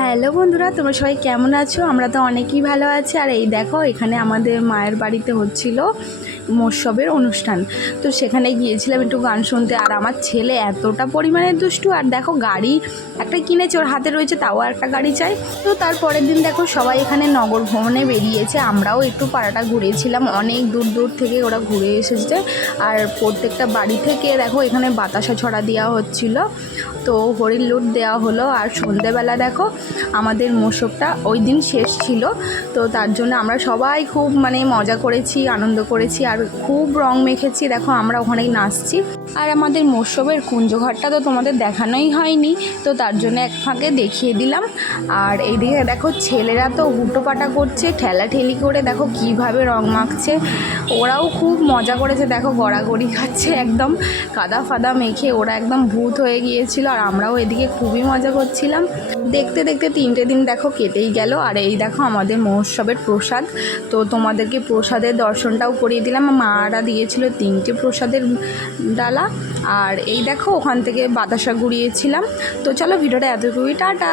Hello বন্ধুরা, তোমরা সবাই কেমন আছো? আমরা তো অনেকই ভালো আছি। আর এই দেখো, এখানে আমাদের মায়ের বাড়িতে হচ্ছিল মৎসবের অনুষ্ঠান। তো সেখানে গিয়েছিলাম একটু গান শুনতে। আর আমার ছেলে এতটা পরিমাণে দুষ্টু, আর দেখো গাড়ি একটা কিনেছে, ওর হাতে রয়েছে, তাও একটা গাড়ি চাই। তো তারপরের দিন দেখো সবাই এখানে নগর ভ্রমণে বেরিয়েছে, আমরাও একটু পাড়াটা ঘুরেছিলাম। অনেক দূর দূর থেকে ওরা ঘুরে এসেছে। আর প্রত্যেকটা বাড়ি থেকে দেখো এখানে বাতাসা ছড়া দেওয়া হচ্ছিল, তো হরির লুট দেওয়া হলো। আর সন্ধেবেলা দেখো আমাদের মৎসবটা ওই দিন শেষ ছিল, তো তার জন্য আমরা সবাই খুব মজা করেছি, আনন্দ করেছি, আর খুব রং মেখেছি। দেখো আমরা ওখানেই নাচছি। আর আমাদের মৎসবের কুঞ্জঘরটা তো তোমাদের দেখানোই হয়নি, তো তার জন্য এক ফাঁকে দেখিয়ে দিলাম। আর এইদিকে দেখো ছেলেরা তো হুটোপাটা করছে, ঠেলাঠেলি করে দেখো কিভাবে রং মাখছে। ওরাও খুব মজা করেছে, দেখো গড়াগড়ি খাচ্ছে একদম কাদা ফাদা মেখে, ওরা একদম ভূত হয়ে গিয়েছিল। আর আমরাও এদিকে খুবই মজা করছিলাম। দেখতে দেখতে 3টে দিন দেখো কেটেই গেল। আর এই দেখো আমাদের মহোৎসবের প্রসাদ, তো তোমাদেরকে প্রসাদের দর্শনটাও করিয়ে দিলাম। মারা দিয়েছিল 3টে প্রসাদের ডালা। আর এই দেখো ওখান থেকে বাতাসা গুড়িয়েছিলাম। তো চলো, ভিডিওটা এতটুকুই, টাটা।